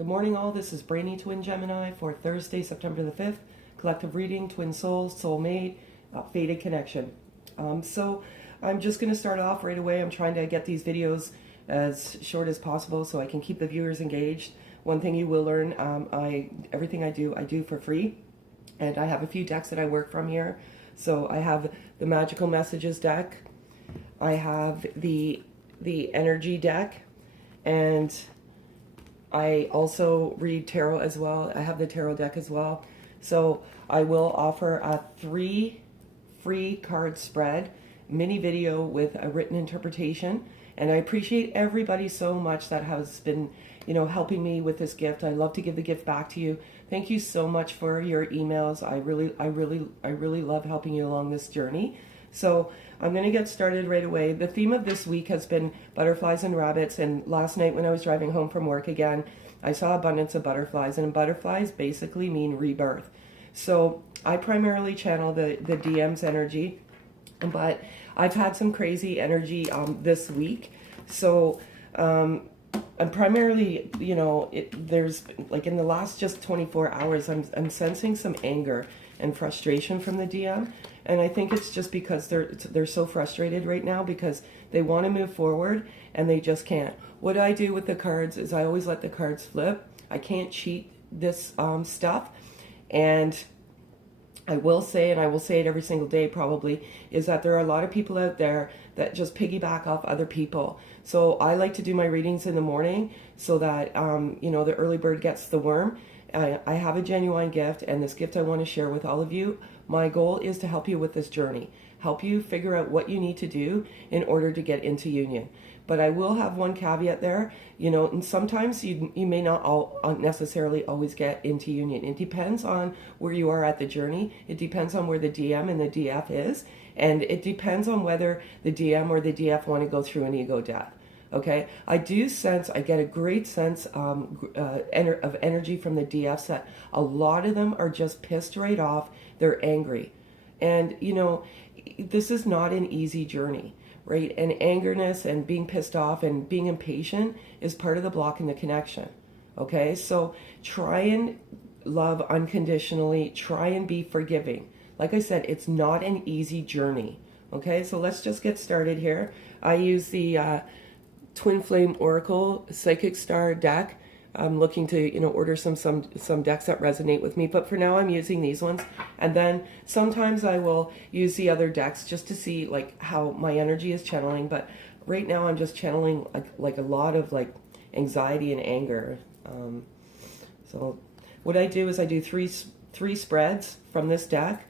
Good morning, all. This is Brainy Twin Gemini for Thursday, September the 5th. Collective reading, Twin Souls, Soulmate, Fated Connection. So I'm just going to start off right away. I'm trying to get these videos as short as possible so I can keep the viewers engaged. One thing you will learn, everything I do for free. And I have a few decks that I work from here. So I have the Magical Messages deck. I have the Energy deck. And I also read tarot as well. I have the tarot deck as well. So I will offer a 3 free card spread mini video with a written interpretation. And I appreciate everybody so much that has been, helping me with this gift. I love to give the gift back to you. Thank you so much for your emails. I really love helping you along this journey. So I'm going to get started right away. The theme of this week has been butterflies and rabbits. And last night when I was driving home from work again, I saw abundance of butterflies. And butterflies basically mean rebirth. So I primarily channel the DM's energy. But I've had some crazy energy this week. So I'm primarily, there's like in the last just 24 hours, I'm sensing some anger and frustration from the DM. And I think it's just because they're so frustrated right now because they want to move forward and they just can't. What I do with the cards is I always let the cards flip. I can't cheat this stuff. And I will say, and I will say it every single day probably, is that there are a lot of people out there that just piggyback off other people. So I like to do my readings in the morning so that, the early bird gets the worm. I have a genuine gift, and this gift I want to share with all of you. My goal is to help you with this journey, help you figure out what you need to do in order to get into union. But I will have one caveat there, and sometimes you may not necessarily always get into union. It depends on where you are at the journey. It depends on where the DM and the DF is. And it depends on whether the DM or the DF want to go through an ego death. Okay, I get a great sense of energy from the DFs that a lot of them are just pissed right off. They're angry. And, this is not an easy journey, right? And angerness and being pissed off and being impatient is part of the block in the connection. Okay, so try and love unconditionally. Try and be forgiving. Like I said, it's not an easy journey. Okay, so let's just get started here. I use the Twin Flame Oracle Psychic Star deck. I'm looking to, order some decks that resonate with me. But for now, I'm using these ones. And then sometimes I will use the other decks just to see, like, how my energy is channeling. But right now, I'm just channeling, like a lot of, anxiety and anger. So what I do is I do three spreads from this deck.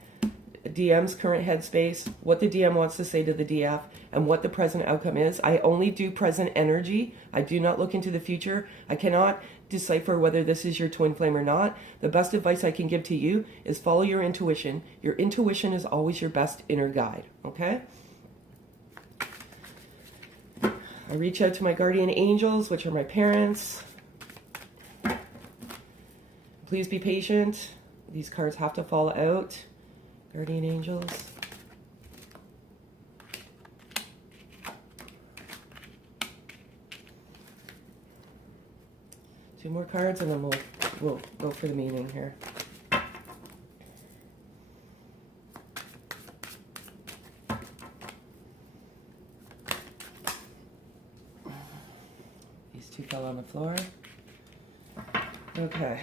DM's current headspace, what the DM wants to say to the DF, and what the present outcome is. I only do present energy. I do not look into the future. I cannot decipher whether this is your twin flame or not. The best advice I can give to you is follow your intuition. Your intuition is always your best inner guide, okay? I reach out to my guardian angels, which are my parents. Please be patient. These cards have to fall out. Guardian angels. Two more cards and then we'll go for the meaning here. These two fell on the floor. Okay.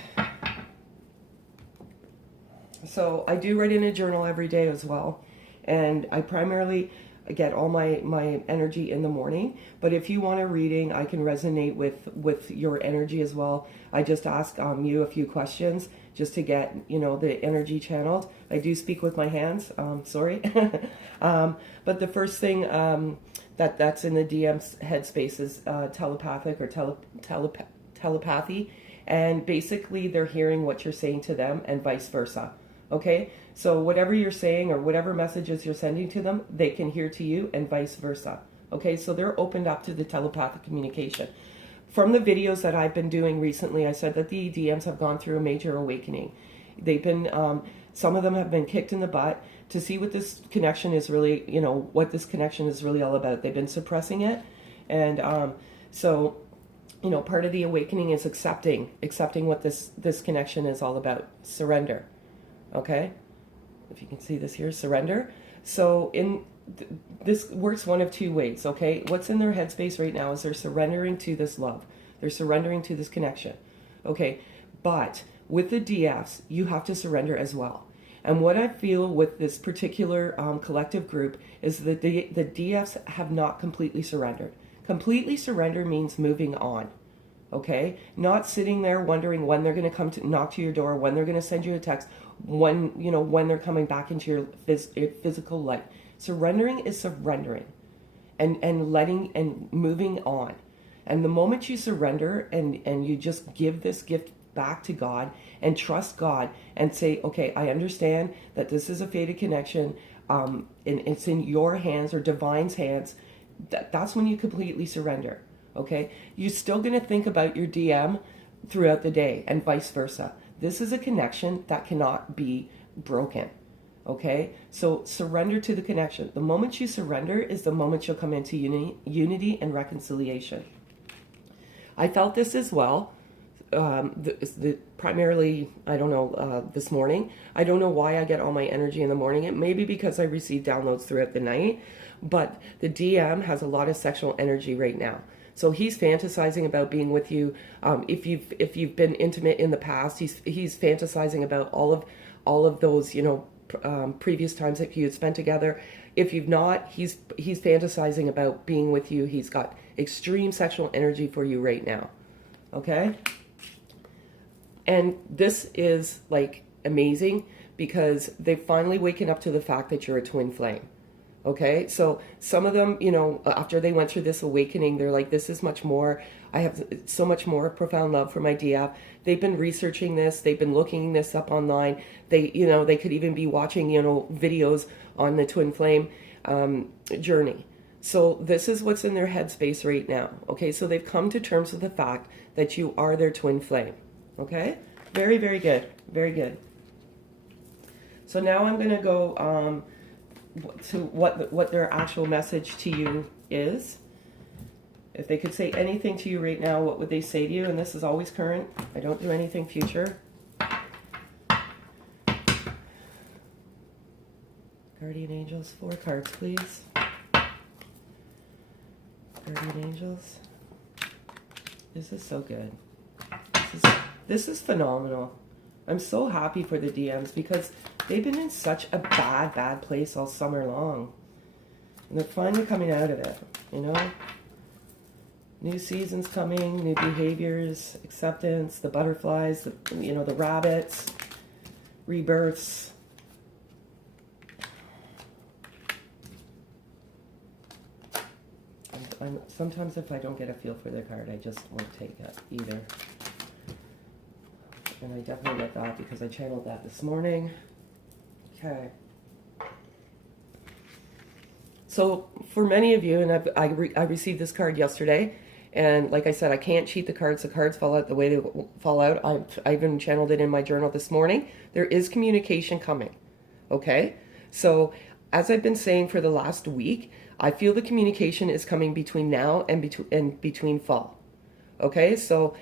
So I do write in a journal every day as well, and I primarily get all my energy in the morning. But if you want a reading, I can resonate with your energy as well. I just ask you a few questions just to get the energy channeled. I do speak with my hands. Sorry, but the first thing that's in the DM's headspace is telepathic or telepathy, and basically they're hearing what you're saying to them and vice versa. Okay, so whatever you're saying or whatever messages you're sending to them, they can hear to you and vice versa. Okay, so they're opened up to the telepathic communication. From the videos that I've been doing recently, I said that the DMs have gone through a major awakening. They've been, some of them have been kicked in the butt to see what this connection is really, what this connection is really all about. They've been suppressing it. And so you know, part of the awakening is accepting what this connection is all about. Surrender. Okay? If you can see this here, surrender. So this works one of two ways, okay? What's in their headspace right now is they're surrendering to this love. They're surrendering to this connection. Okay? But with the DFs, you have to surrender as well. And what I feel with this particular collective group is that the DFs have not completely surrendered. Completely surrender means moving on, okay? Not sitting there wondering when they're going to come to knock to your door, when they're going to send you a text, when they're coming back into your physical life. Surrendering is surrendering and letting and moving on. And the moment you surrender and you just give this gift back to God and trust God and say, okay, I understand that this is a fated connection, and it's in your hands or divine's hands, that's when you completely surrender, okay? You're still going to think about your DM throughout the day and vice versa. This is a connection that cannot be broken, okay? So surrender to the connection. The moment you surrender is the moment you'll come into unity and reconciliation. I felt this as well. Primarily, I don't know, this morning. I don't know why I get all my energy in the morning. It may be because I receive downloads throughout the night, but the DM has a lot of sexual energy right now. So he's fantasizing about being with you. If you've been intimate in the past, he's fantasizing about all of those, previous times that you had spent together. If you've not, he's fantasizing about being with you. He's got extreme sexual energy for you right now. Okay? And this is like amazing because they've finally waken up to the fact that you're a twin flame. Okay, so some of them, after they went through this awakening, they're like, this is much more. I have so much more profound love for my DF. They've been researching this. They've been looking this up online. They could even be watching, videos on the twin flame journey. So this is what's in their headspace right now. Okay, so they've come to terms with the fact that you are their twin flame. Okay, very, very good. Very good. So now I'm going to go to what their actual message to you is. If they could say anything to you right now, what would they say to you? And this is always current. I don't do anything future. Guardian angels, 4 cards, please. Guardian angels. This is so good. This is phenomenal. I'm so happy for the DMs because they've been in such a bad place all summer long. And they're finally coming out of it, New seasons coming, new behaviors, acceptance, the butterflies, the rabbits, rebirths. Sometimes if I don't get a feel for the card, I just won't take it either. And I definitely get that because I channeled that this morning. Okay. So for many of you, and I received this card yesterday, and like I said, I can't cheat the cards. The cards fall out the way they fall out. I even channeled it in my journal this morning. There is communication coming. Okay? So as I've been saying for the last week, I feel the communication is coming between now and between fall. Okay, so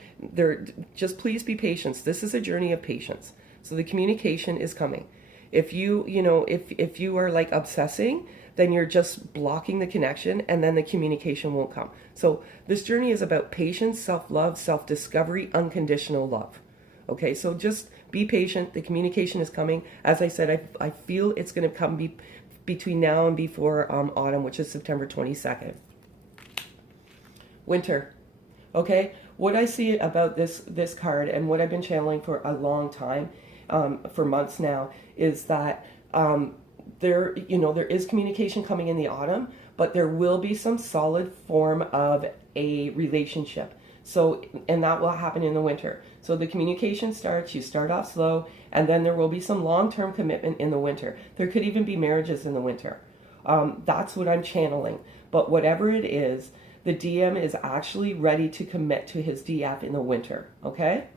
just please be patient. This is a journey of patience. So the communication is coming. If if you are like obsessing, then you're just blocking the connection and then the communication won't come. So this journey is about patience, self-love, self-discovery, unconditional love. Okay, so just be patient. The communication is coming. As I said, I feel it's going to come between now and before autumn, which is September 22nd. Winter. Okay, what I see about this card and what I've been channeling for a long time, for months now, is that there is communication coming in the autumn, but there will be some solid form of a relationship. So, and that will happen in the winter. So the communication starts, you start off slow, and then there will be some long-term commitment in the winter. There could even be marriages in the winter. That's what I'm channeling. But whatever it is, the DM is actually ready to commit to his DF in the winter, okay?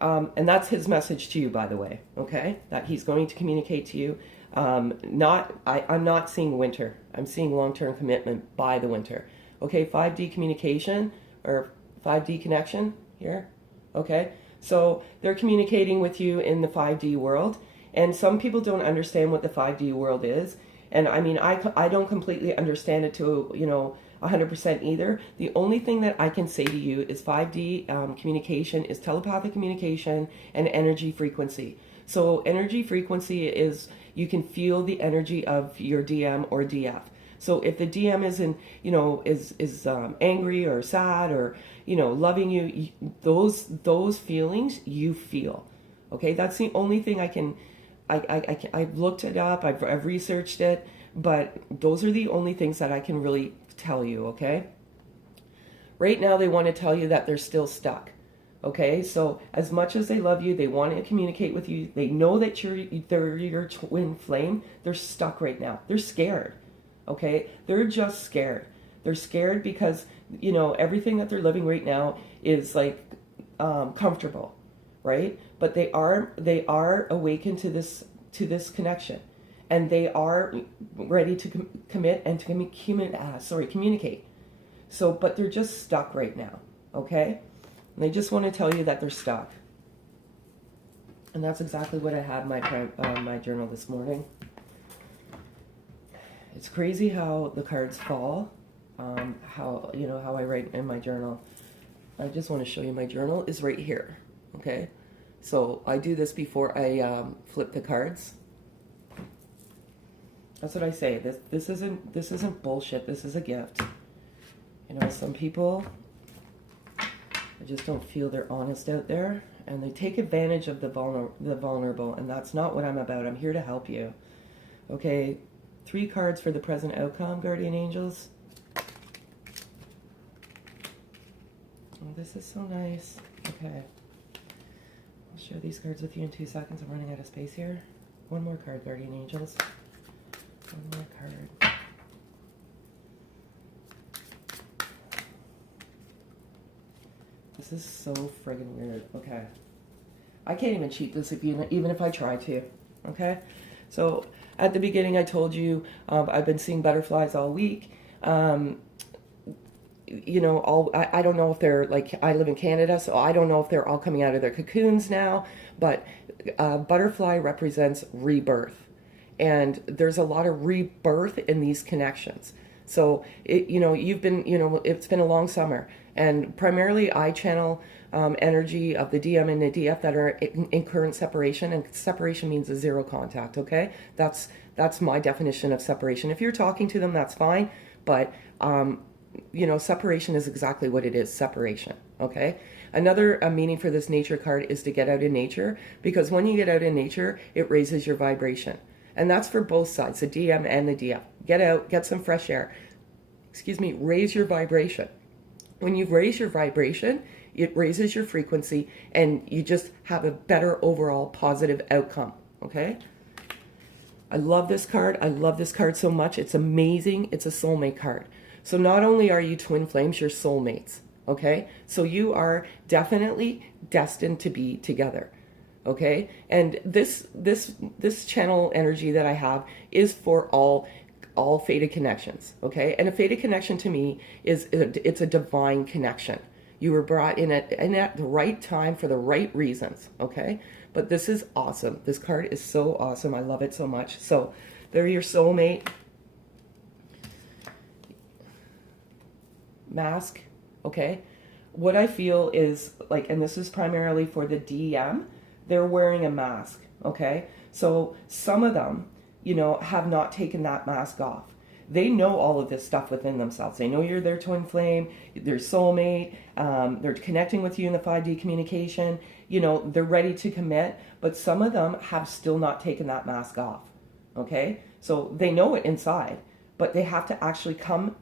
And that's his message to you, by the way, okay? That he's going to communicate to you. I'm not seeing winter. I'm seeing long-term commitment by the winter, Okay, 5D communication or 5D connection here. Okay, so they're communicating with you in the 5D world, and some people don't understand what the 5D world is. And I mean, I don't completely understand it to, 100% either. The only thing that I can say to you is 5D communication is telepathic communication and energy frequency. So energy frequency is, you can feel the energy of your DM or DF. So if the DM is angry or sad or, loving you, those feelings you feel. Okay, that's the only thing I've looked it up, I've researched it, but those are the only things that I can really tell you, okay? Right now they want to tell you that they're still stuck. Okay, so as much as they love you, they want to communicate with you, they know that they're your twin flame, they're stuck right now. They're scared. Okay, they're just scared. They're scared because, everything that they're living right now is like comfortable, right? But they are awakened to this connection, and they are ready to commit and to communicate. So, but they're just stuck right now, okay? And they just want to tell you that they're stuck. And that's exactly what I had in my journal this morning. It's crazy how the cards fall, how I write in my journal. I just want to show you my journal is right here, okay? So I do this before I flip the cards. That's what I say. This isn't bullshit. This is a gift. Some people, I just don't feel they're honest out there, and they take advantage of the vulnerable, and that's not what I'm about. I'm here to help you. Okay, 3 cards for the present outcome, guardian angels. Oh, this is so nice. Okay. I'll share these cards with you in 2 seconds. I'm running out of space here. One more card, guardian angels. One more card. This is so friggin' weird. Okay. I can't even cheat this even if I try to. Okay? So, at the beginning I told you I've been seeing butterflies all week. I don't know if they're, like, I live in Canada, so I don't know if they're all coming out of their cocoons now, but butterfly represents rebirth. And there's a lot of rebirth in these connections. So, it's been a long summer. And primarily I channel energy of the DM and the DF that are in current separation. And separation means a zero contact, okay? That's my definition of separation. If you're talking to them, that's fine. But, separation is exactly what it is, separation, okay? Another meaning for this nature card is to get out in nature. Because when you get out in nature, it raises your vibration. And that's for both sides, the DM and the DF. Get out, get some fresh air. Raise your vibration. When you raise your vibration, it raises your frequency, and you just have a better overall positive outcome, okay? I love this card. I love this card so much. It's amazing. It's a soulmate card. So not only are you twin flames, you're soulmates, okay? So you are definitely destined to be together. Okay, and this channel energy that I have is for all fated connections. Okay, and a fated connection to me it's a divine connection. You were brought in at the right time for the right reasons. Okay, but this is awesome. This card is so awesome. I love it so much. So they're your soulmate. Mask. Okay, what I feel is like, and this is primarily for the DM. They're wearing a mask, okay? So some of them, have not taken that mask off. They know all of this stuff within themselves. They know you're their twin flame, their soulmate, they're connecting with you in the 5D communication. They're ready to commit, but some of them have still not taken that mask off, okay? So they know it inside, but they have to actually come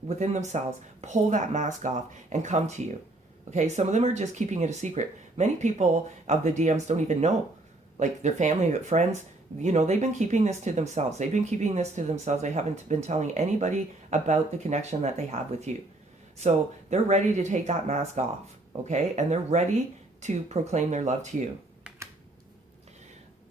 within themselves, pull that mask off and come to you. Okay, some of them are just keeping it a secret. Many people of the DMs don't even know. Like their family, their friends, they've been keeping this to themselves. They haven't been telling anybody about the connection that they have with you. So they're ready to take that mask off, okay? And they're ready to proclaim their love to you.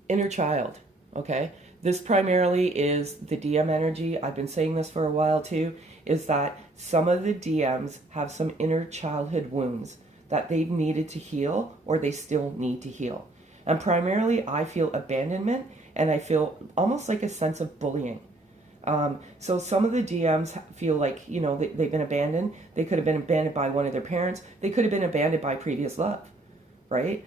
Inner child, okay? This primarily is the DM energy. I've been saying this for a while too. is that some of the DMs have some inner childhood wounds that they've needed to heal, or they still need to heal. And primarily, I feel abandonment, and I feel almost like a sense of bullying. So some of the DMs feel like, you know, they've been abandoned. They could have been abandoned by one of their parents. They could have been abandoned by previous love, right?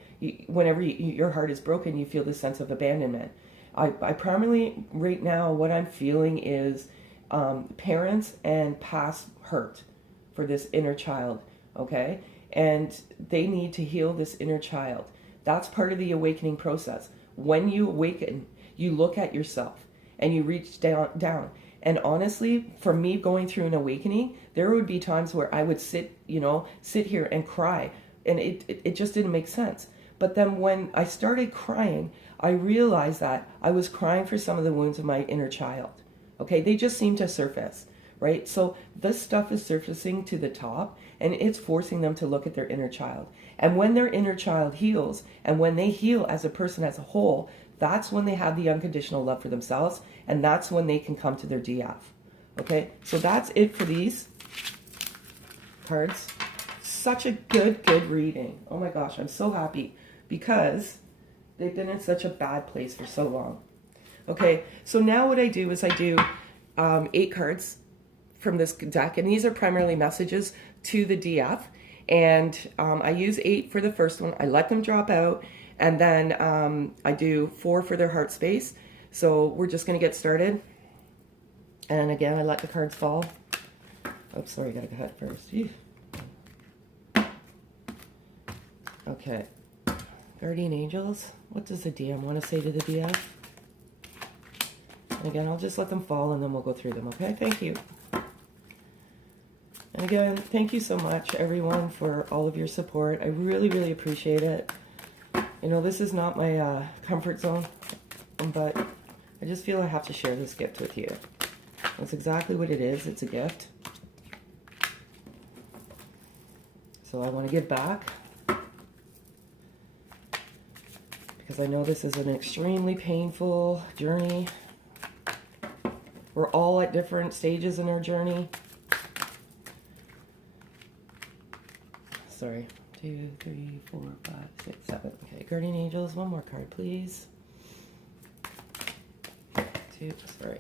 Whenever your heart is broken, you feel this sense of abandonment. I primarily, right now, what I'm feeling is parents and past hurt for this inner child, okay? And they need to heal this inner child. That's part of the awakening process. When you awaken, you look at yourself and you reach down. And honestly, for me going through an awakening, there would be times where I would sit here and cry. And it just didn't make sense. But then when I started crying, I realized that I was crying for some of the wounds of my inner child. Okay, they just seemed to surface, right? So this stuff is surfacing to the top, and it's forcing them to look at their inner child. And when their inner child heals, and when they heal as a person as a whole, that's when they have the unconditional love for themselves, and that's when they can come to their DF. Okay, so that's it for these cards. Such a good reading. Oh my gosh, I'm so happy because they've been in such a bad place for so long. Okay, so now what I do is I do 8 cards from this deck, and these are primarily messages to the DF, and I use 8 for the first one. I let them drop out, and then I do 4 for their heart space. So we're just going to get started, and again, I let the cards fall. Oops, sorry, I gotta go ahead first. Eesh. Okay, guardian angels, what does the DM want to say to the DF? And again, I'll just let them fall and then we'll go through them, okay? Thank you. And again, thank you so much, everyone, for all of your support. I really appreciate it. You know, this is not my comfort zone, but I just feel I have to share this gift with you. That's exactly what it is. It's a gift. So I want to give back, because I know this is an extremely painful journey. We're all at different stages in our journey. Sorry. 2, 3, 4, 5, 6, 7. Okay, guardian angels, one more card, please. 2, sorry.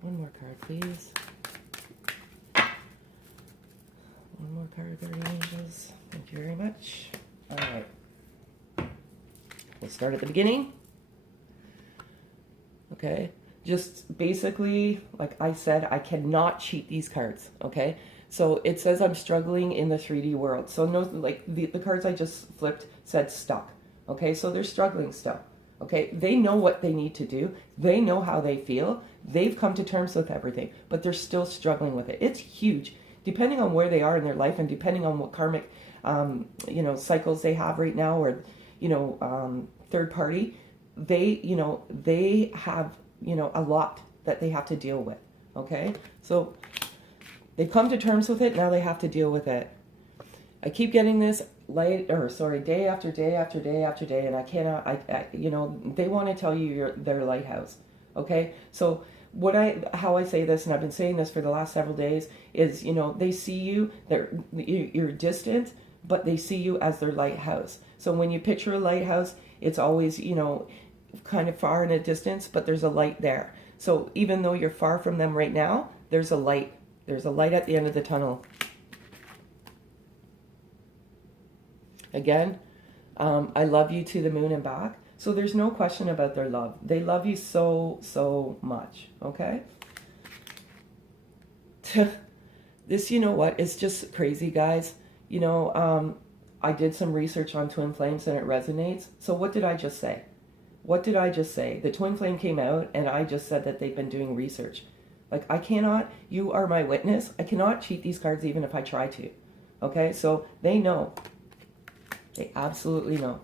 One more card, please. One more card, guardian angels. Thank you very much. All right. We'll start at the beginning. Okay. Just basically, like I said, I cannot cheat these cards. Okay. So it says I'm struggling in the 3D world. So no, like the cards I just flipped said stuck. Okay. So they're struggling still. Okay. They know what they need to do. They know how they feel. They've come to terms with everything, but they're still struggling with it. It's huge. Depending on where they are in their life and depending on what karmic, cycles they have right now, or, third party, they have, a lot that they have to deal with. Okay. So they've come to terms with it. Now they have to deal with it. I keep getting this day after day after day after day. And I cannot, they want to tell you you're their lighthouse. Okay. So how I say this, and I've been saying this for the last several days, is, they see you, you're distant, but they see you as their lighthouse. So when you picture a lighthouse, it's always, kind of far in a distance, but there's a light there. So even though you're far from them right now, there's a light. There's a light at the end of the tunnel. Again, I love you to the moon and back. So there's no question about their love. They love you so much, okay? This, it's just crazy, guys. I did some research on twin flames and it resonates. So what did I just say? What did I just say? The twin flame came out and I just said that they've been doing research. Like, I cannot, you are my witness. I cannot cheat these cards even if I try to. Okay, so they know. They absolutely know.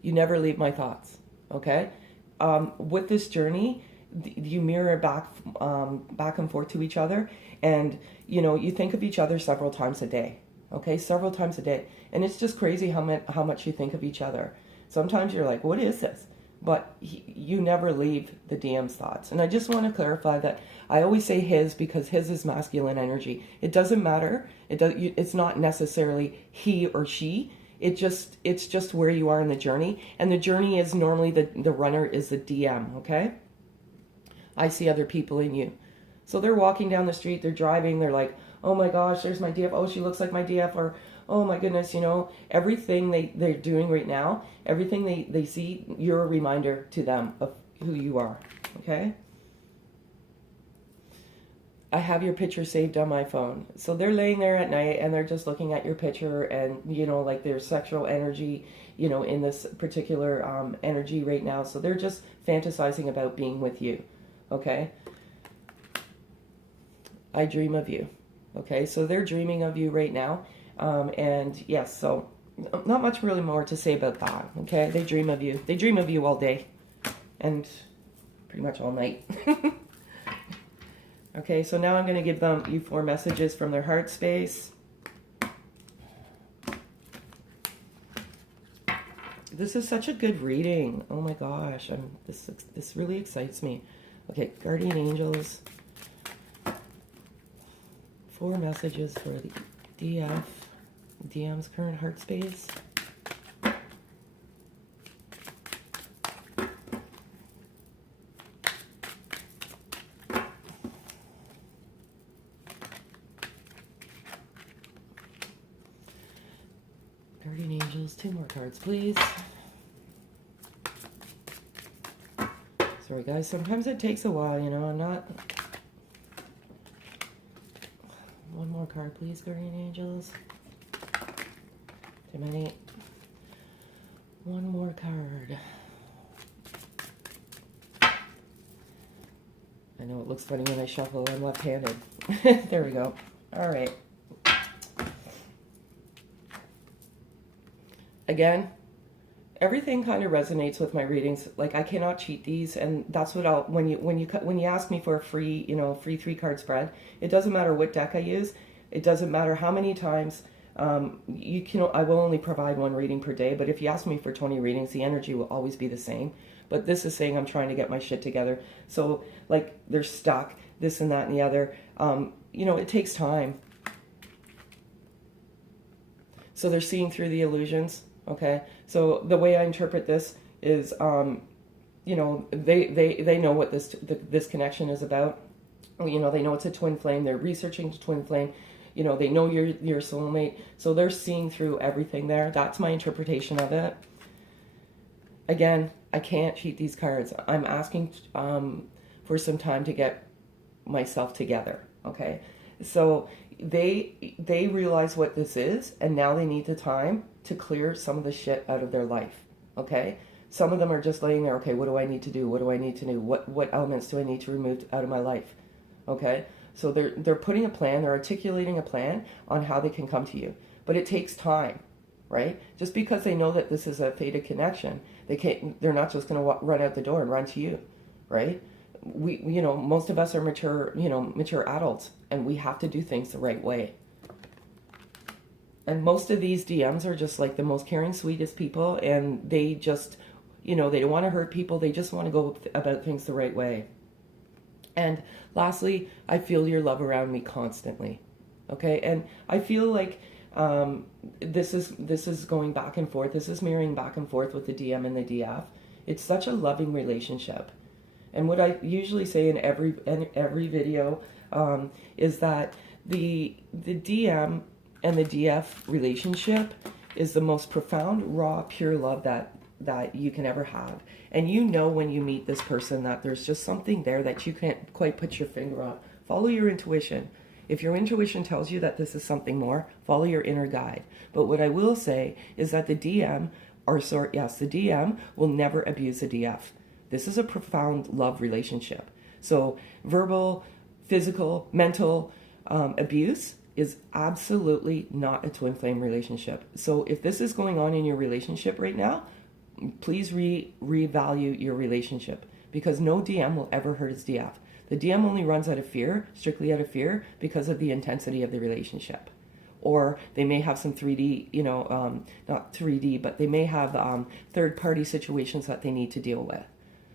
You never leave my thoughts, okay? With this journey, you mirror back and forth to each other, and, you think of each other several times a day, okay? Several times a day. And it's just crazy how much you think of each other. Sometimes you're like, what is this? but you never leave the DM's thoughts. And I just want to clarify that I always say his because his is masculine energy. It doesn't matter. It's not necessarily he or she. It's just where you are in the journey. And the journey is normally the runner is the DM, okay? I see other people in you. So they're walking down the street, they're driving, they're like, oh my gosh, there's my DF. Oh, she looks like my DF. Or, oh my goodness, you know, everything they're doing right now, everything they see, you're a reminder to them of who you are, okay? I have your picture saved on my phone. So they're laying there at night and they're just looking at your picture and, you know, like there's sexual energy, you know, in this particular energy right now. So they're just fantasizing about being with you, okay? I dream of you. Okay, so they're dreaming of you right now. And yes, so not much really more to say about that. Okay, they dream of you. They dream of you all day and pretty much all night. Okay, so now I'm going to give them you 4 messages from their heart space. This is such a good reading. Oh my gosh, this really excites me. Okay, guardian angels. 4 messages for the DM's current heart space. Guardian angels, 2 more cards, please. Sorry guys, sometimes it takes a while, you know, I'm not... 1 more card, please, guardian angels. Too many. 1 more card. I know it looks funny when I shuffle. I'm left-handed. There we go. All right. Again, everything kind of resonates with my readings. Like I cannot cheat these, and that's what I'll when you ask me for a free, you know, free 3-card spread. It doesn't matter what deck I use. It doesn't matter how many times. I will only provide 1 reading per day. But if you ask me for 20 readings, the energy will always be the same. But this is saying I'm trying to get my shit together. So like they're stuck, this and that and the other. You know, it takes time. So they're seeing through the illusions. Okay, so the way I interpret this is, you know, they know what this connection is about. You know, they know it's a twin flame. They're researching the twin flame. You know, they know your soulmate. So they're seeing through everything there. That's my interpretation of it. Again, I can't cheat these cards. I'm asking for some time to get myself together. Okay, so they realize what this is, and now they need the time to clear some of the shit out of their life. Okay, some of them are just laying there. Okay, what do I need to do? What do I need to do? What elements do I need to remove out of my life? Okay, so they're putting a plan. They're articulating a plan on how they can come to you, but it takes time, right? Just because they know that this is a fated connection, they're not just going to run out the door and run to you, right? We you know, most of us are mature adults, and we have to do things the right way. And most of these DMs are just like the most caring, sweetest people, and they just, you know, they don't want to hurt people. They just want to go about things the right way. And lastly, I feel your love around me constantly. Okay, and I feel like this is going back and forth. This is mirroring back and forth with the DM and the DF. It's such a loving relationship. And what I usually say in every video is that the DM and the DF relationship is the most profound, raw, pure love that you can ever have. And you know when you meet this person that there's just something there that you can't quite put your finger on. Follow your intuition. If your intuition tells you that this is something more, follow your inner guide. But what I will say is that the DM will never abuse the DF. This is a profound love relationship. So verbal, physical, mental abuse is absolutely not a twin flame relationship. So if this is going on in your relationship right now, please revalue your relationship, because no DM will ever hurt his DF. The DM only runs out of fear, strictly out of fear, because of the intensity of the relationship. or they may have some 3D, not 3D, but they may have third-party situations that they need to deal with.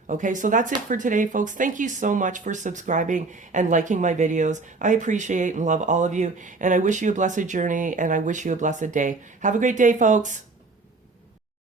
Okay, so that's it for today, folks. Thank you so much for subscribing and liking my videos. I appreciate and love all of you, and I wish you a blessed journey, and I wish you a blessed day. Have a great day, folks.